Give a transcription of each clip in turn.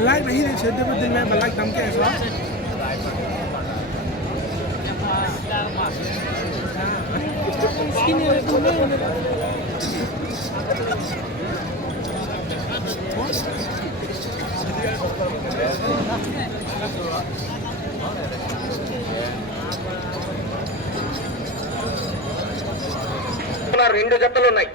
मल्लाक नहीं है क्षेत्र दिन में मल्लाक दम के ऐसा రెండు జతలు ఉన్నాయి.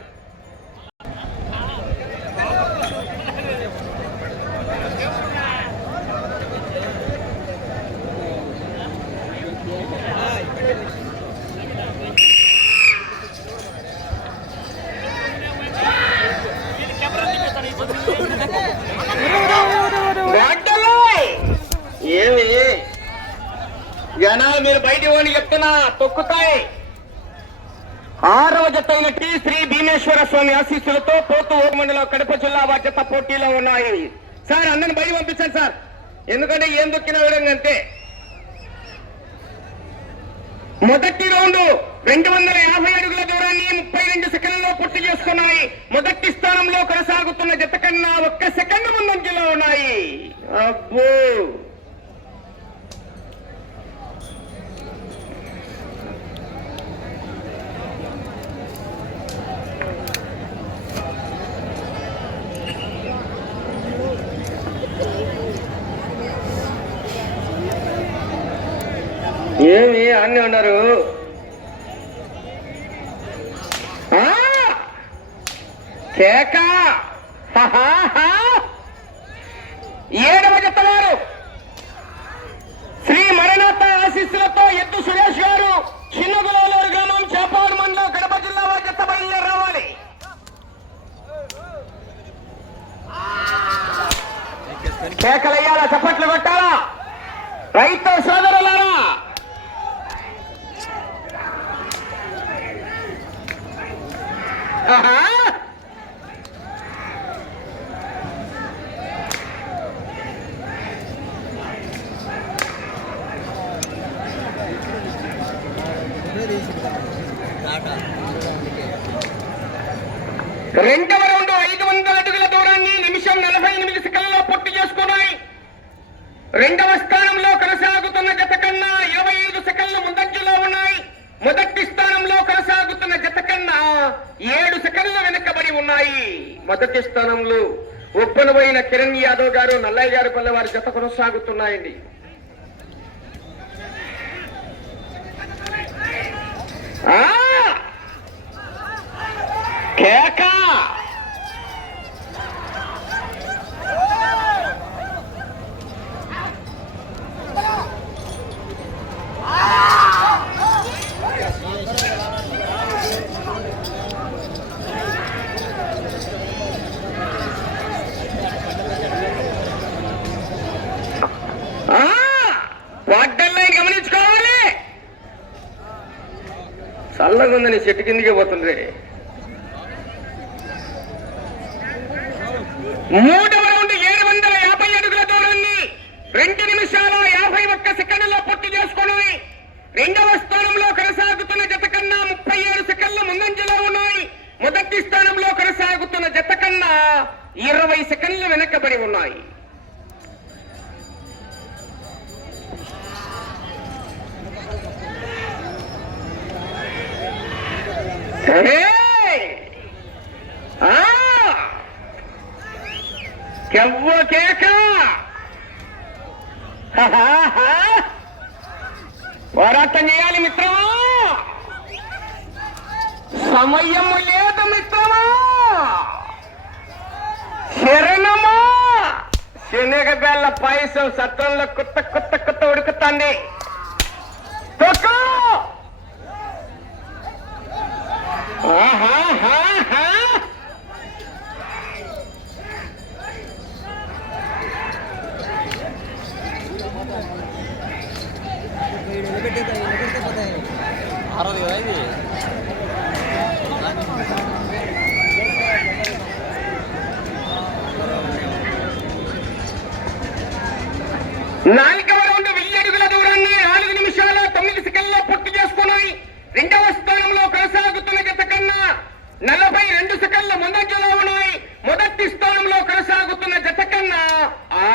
ఏమి జనాలు మీరు బయటి వాడిని చెప్తున్నా తొక్కుతాయి. 6వ జత అయినట్టి శ్రీ భీమేశ్వర స్వామి ఆశీస్సులతో పోతు ఓమండలం కడప జిల్లా జత పోటీలో ఉన్నాయి. సార్ అందరిని బయట పంపించండి సార్, ఎందుకంటే ఏం దొక్కిన విధంగా అంతే. మొదటి రౌండ్ 250 అడుగుల దూరాన్ని 32 సెకండ్లలో పూర్తి చేసుకున్నాయి. మొదటి స్థానంలో కొనసాగుతున్న జత కన్నా 1 సెకండ్ ముందంజలో ఉన్నాయి. అబ్బో ఏమి అన్నీ ఉన్నారు. కేక 7వ జత వారు శ్రీ మరణాత ఆశీస్సులతో ఎద్దు సురేష్ గారు చిన్నగులవలూరు గ్రామం చేపాడు మండలం కడప జిల్లా వారి జత బయలుదేరి రావాలి. కేకలయ్యాలా, చప్పట్లు కొట్టాలా రైతు సోదరులారా. రెండవ రౌండ్ 500 అడుగుల దూరాన్ని నిమిషం 48 సెకండ్లలో పూర్తి చేసుకున్నాయి. రెండవ స్థానంలో కొనసాగుతున్న జత కన్నా 25 సెకండ్లు ముందంజలో ఉన్నాయి. మొదటి స్థానంలో కొనసాగుతున్న జత కన్నా 7 సెకండ్లు వెనకబడి ఉన్నాయి. మొదటి స్థానంలో ఒప్పనమైన కిరణ్ యాదవ్ గారు నల్లయ్య గారి పల్లె వారి జత కొనసాగుతున్నాయండి. కేక వాగ్దాన్ని గమనించుకోవాలి. చల్లగా ఉందని చెట్టు కిందికే పోతుండ్రే. 3వ రౌండ్ 750 అడుగుల దూరాన్ని 2 నిమిషాల 51 సెకండ్లలో పూర్తి చేసుకున్నాయి. రెండవ స్థానంలో కొనసాగుతున్న జత కన్నా 37 సెకండ్ల ముందంజలో ఉన్నాయి. మొదటి స్థానంలో కొనసాగుతున్న జత కన్నా 20 సెకండ్లు వెనకబడి ఉన్నాయి. కెవ్వ కేక పోరాటం చేయాలి మిత్రమా, సమయం లేదు మిత్రమా. శరణమా శనగబెల్ల పాయసం సత్వంలో కొత్త కొత్త కొత్త ఉడుకుతాండి. ఆరదు కదా ఇది. 4వ రౌండ్ 1000 అడుగుల దూరాన్ని 4 నిమిషాల 9 సెకండ్లలో పూర్తి చేసుకున్నాయి. రెండవ స్థానంలో కొనసాగుతున్న జత కన్నా 42 సెకండ్ల ముందంజలో ఉన్నాయి. మొదటి స్థానంలో కొనసాగుతున్న జత కన్నా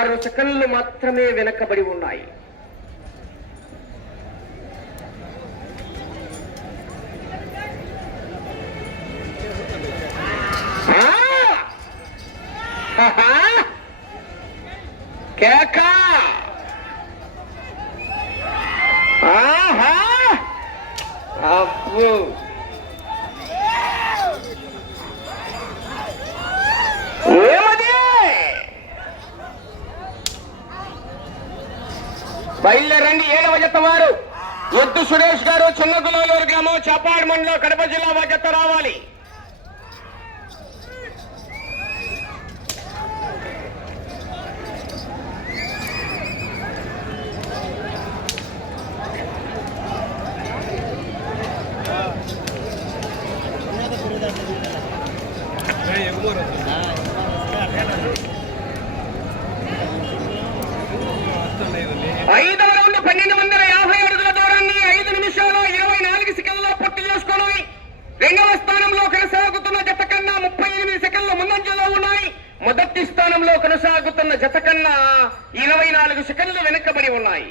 6 సెకండ్లు మాత్రమే వెనకబడి ఉన్నాయి. కేకా అబ్బో ఏమది బయలుదేరండి. 7వ జత వారు ఎద్దు సురేష్ గారు చిన్నగులూరు గ్రామం చాపాడు మండలం కడప జిల్లా జత రావాలి. ఐదవ రౌండ్ 1250 అడుగుల దూరాన్ని 5 నిమిషాలు 24 సెకండ్లలో పూర్తి చేసుకుని 2వ స్థానంలో కొనసాగుతున్న జత కన్నా 38 సెకండ్ల ముందంజలో ఉన్నాయి. మొదటి స్థానంలో కొనసాగుతున్న జత కన్నా 24 సెకండ్లు వెనుకబడి ఉన్నాయి.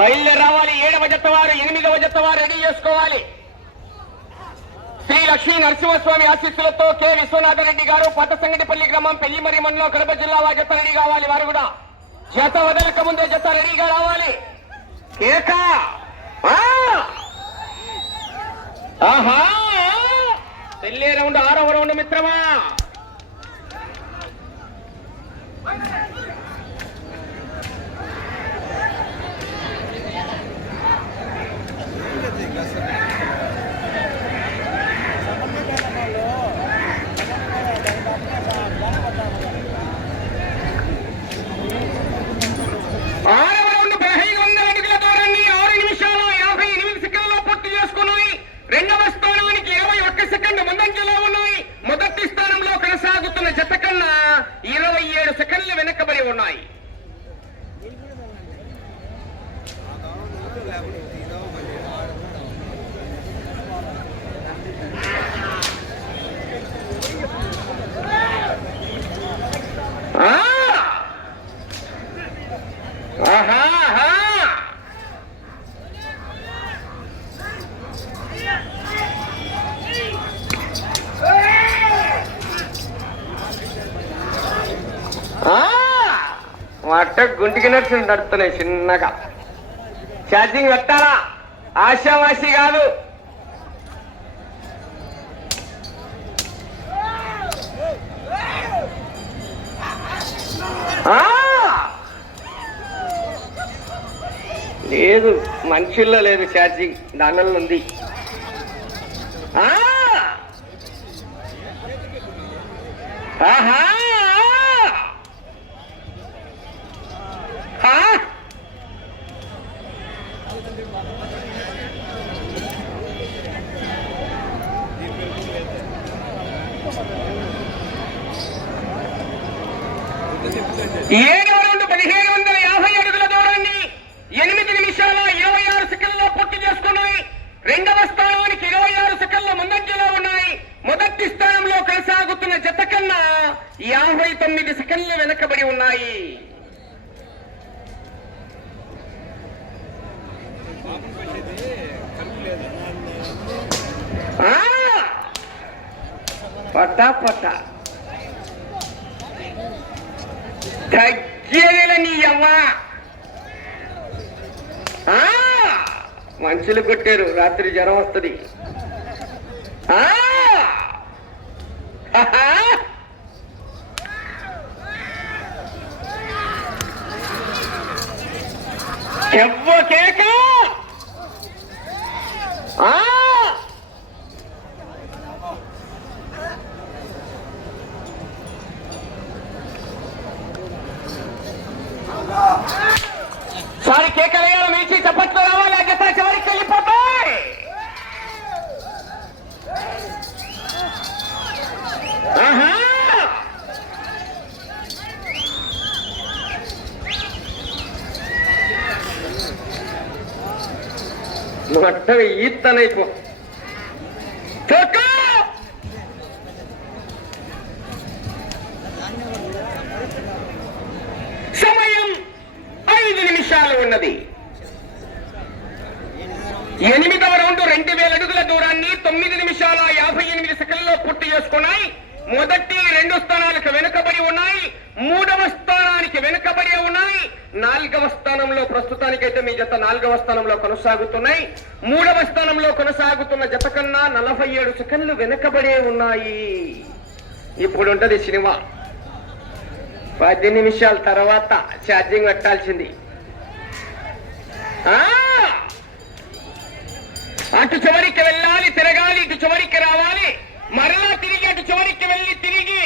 బయలుదేరి రావాలి. 7వ జత వారు 8వ జత వారు రెడీ చేసుకోవాలి. శ్రీ లక్ష్మీ నరసింహస్వామి ఆశీస్సులతో కె విశ్వనాథరెడ్డి గారు పట్టసంగటిపల్లి గ్రామం పెళ్లిమరి మండలం కడప జిల్లా జత రెడీ కావాలి. వారు కూడా జత వదలక ముందే జత రెడీగా రావాలి. కేక ఆహా పెళ్లి రౌండ్ 6వ రౌండ్ మిత్రమా. మొదటి స్థానంలో కొనసాగుతున్న జత కన్నా 27 సెకండ్లు వెనకబడి ఉన్నాయి. మట్ట గుంటికి నడుస్తున్నాయి చిన్నగా. ఛార్జింగ్ పెట్టాలా, ఆశావాసి కాదు. లేదు మనుషుల్లో లేదు ఛార్జింగ్, దానిలో ఉంది. ఆహా ఏడవ రౌండ్ 1750 అడుగుల దూరాన్ని 8 నిమిషాల 26 సెకండ్లలో పూర్తి చేసుకున్నాయి. 2వ స్థానానికి 26 సెకండ్ల ముందంజలో ఉన్నాయి. మొదటి స్థానంలో కొనసాగుతున్న జత కన్నా 59 సెకండ్లు వెనకబడి ఉన్నాయి. పట్టా పట్టా తగ్గేదిల నీ అమ్మ. మనుషులు కొట్టారు, రాత్రి జ్వరం వస్తుంది. ఎవ్వ కేక మొత్తం ఈత్తనైపో సమయం 5 నిమిషాలు ఉన్నది. 8వ రౌండ్ 2000 అడుగుల దూరాన్ని 9 నిమిషాల 58 సెకండ్లలో పూర్తి చేసుకున్నాయి. మొదటి 2 స్థానాలకు వెనుకబడి ఉన్నాయి, 3వ స్థానానికి వెనుకబడి ఉన్నాయి. 4వ స్థానంలో ప్రస్తుతానికైతే మీ జత 4వ స్థానంలో కొనసాగుతున్నాయి. 3వ స్థానంలో కొనసాగుతున్న జత కన్నా 47 సెకండ్లు వెనుకబడే ఉన్నాయి. ఇప్పుడు ఉంటది సినిమా. 10 నిమిషాల తర్వాత ఛార్జింగ్ పెట్టాల్సింది. అటు చివరికి వెళ్ళాలి, తిరగాలి, ఇటు చివరికి రావాలి, మరలా తిరిగి అటు చివరికి వెళ్ళి తిరిగి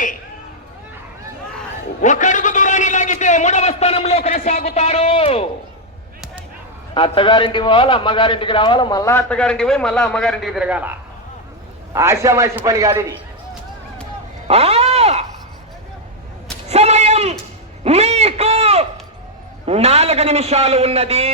ఒక అడుగు దూరాన్ని లాగితే 3వ స్థానంలో కొనసాగుతారు. అత్తగారింటికి పోవాలి, అమ్మగారింటికి రావాలి, మళ్ళా అత్తగారింటికి పోయి మళ్ళా అమ్మగారింటికి తిరగాల. ఆశామాషి పని కాదు ఇది. సమయం మీకు 4 నిమిషాలు ఉన్నది.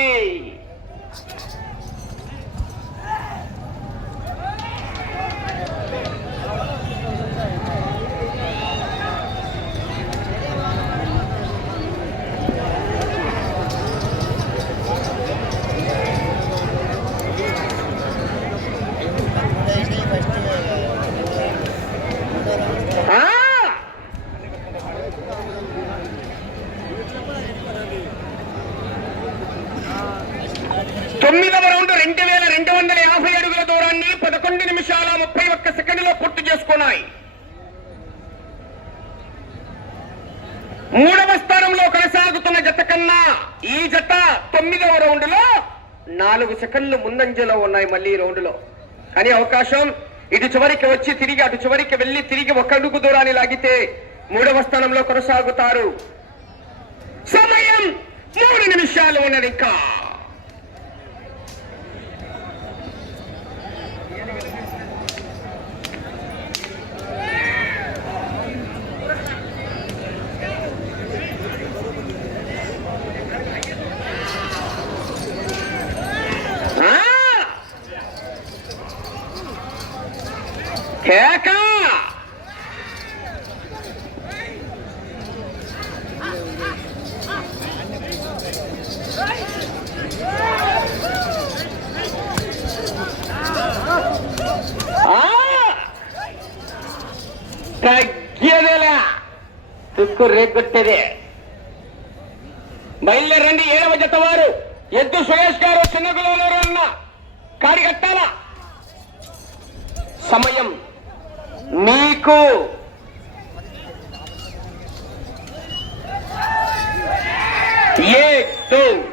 తొమ్మిదవ రౌండ్ 2250 అడుగుల దూరాన్ని 11 నిమిషాల 31 సెకండ్లో పూర్తి చేసుకున్నాయి. 3వ స్థానంలో కొనసాగుతున్న జత కన్నా ఈ జత 9వ రౌండ్ లో 4 సెకండ్లు ముందంజలో ఉన్నాయి. మళ్ళీ ఈ రౌండ్ లో కానీ అవకాశం ఇటు చివరికి వచ్చి తిరిగి అటు చివరికి వెళ్లి తిరిగి ఒక అడుగు దూరాన్ని లాగితే 3వ స్థానంలో కొనసాగుతారు. సమయం 3 నిమిషాలు ఉన్నది. ఇంకా కేక తగ్గేదేలా తుక్కు రేగొట్టేదే. బయలుదేరండి 7వ జత వారు. ఎద్దు సురేష్ గారు చిన్నగులలో అన్న కాడి కట్టాలా. సమయం మీకు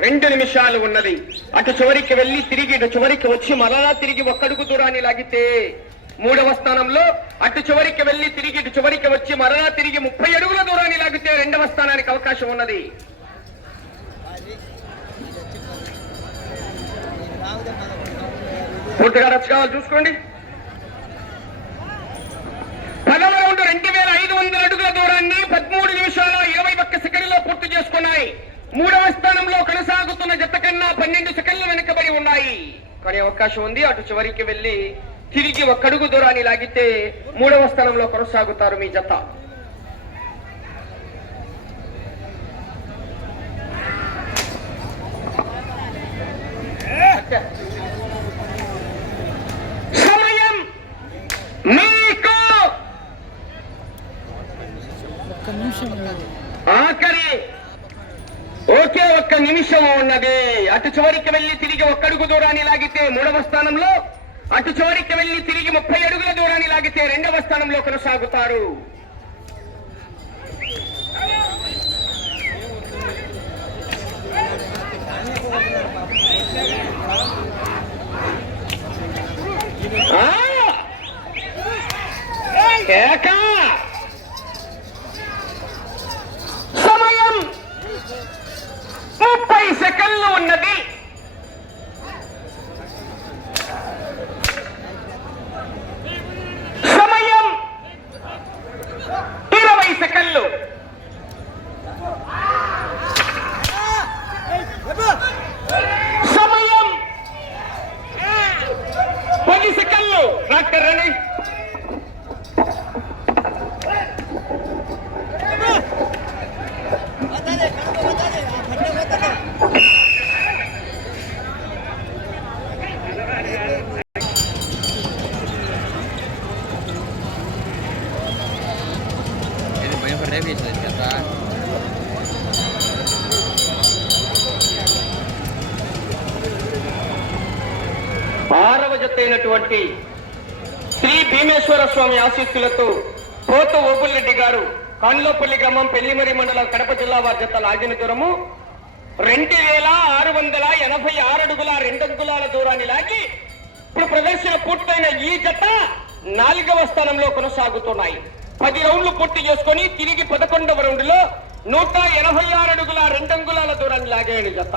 2 నిమిషాలు ఉన్నది. అటు చివరికి వెళ్లి తిరిగి ఇటు చివరికి వచ్చి మరలా తిరిగి ఒక్కడుగు దూరాన్ని లాగితే 3వ స్థానంలో, అటు చివరికి వెళ్లి తిరిగి ఇటు చివరికి వచ్చి మరలా తిరిగి 30 అడుగుల దూరాన్ని లాగితే 2వ స్థానానికి అవకాశం ఉన్నది. పూర్తిగా రచ్చ కావాలి చూసుకోండి. 10వ రౌండ్ 2500 అడుగుల దూరాన్ని 13 నిమిషాల 21 సెకండ్లో పూర్తి చేసుకున్నాయి. 3వ స్థానంలో కొనసాగుతున్న జత కన్నా 12 సెకండ్లు వెనుకబడి ఉన్నాయి. కానీ అవకాశం ఉంది. అటు చివరికి వెళ్లి తిరిగి ఒక్కడుగు దూరాన్ని లాగితే 3వ స్థానంలో కొనసాగుతారు మీ జత. సమయం మీకు ఆఖరి ఒక్క నిమిషం ఉన్నది. అటు చివరికి వెళ్లి తిరిగి ఒక్కడుగు దూరాన్ని లాగితే 3వ స్థానంలో, అటు చివరికి వెళ్లి తిరిగి 30 అడుగుల దూరాన్ని లాగితే 2వ స్థానంలో కొనసాగుతారు. సమయం 30 సెకండ్లు ఉన్నది. సమయం 20 సెకండ్లు. సమయం ఆరవ జత అయినటువంటి శ్రీ భీమేశ్వర స్వామి ఆశీస్సులతో పోత ఓబుల్రెడ్డి గారు కాన్లోపల్లి గ్రామం పెళ్లిమరి మండలం కడప జిల్లా వారి జత లాగిన దూరము 2686 అడుగుల 2 అంగుళాల దూరాన్ని లాగి ఇప్పుడు ప్రదర్శన పూర్తయిన ఈ జత 4వ స్థానంలో కొనసాగుతున్నాయి. 10 రౌండ్లు పూర్తి చేసుకొని తిరిగి 11వ రౌండ్ లో 186 అడుగుల 2 అంగుళాల దూరాన్ని లాగాయని జత.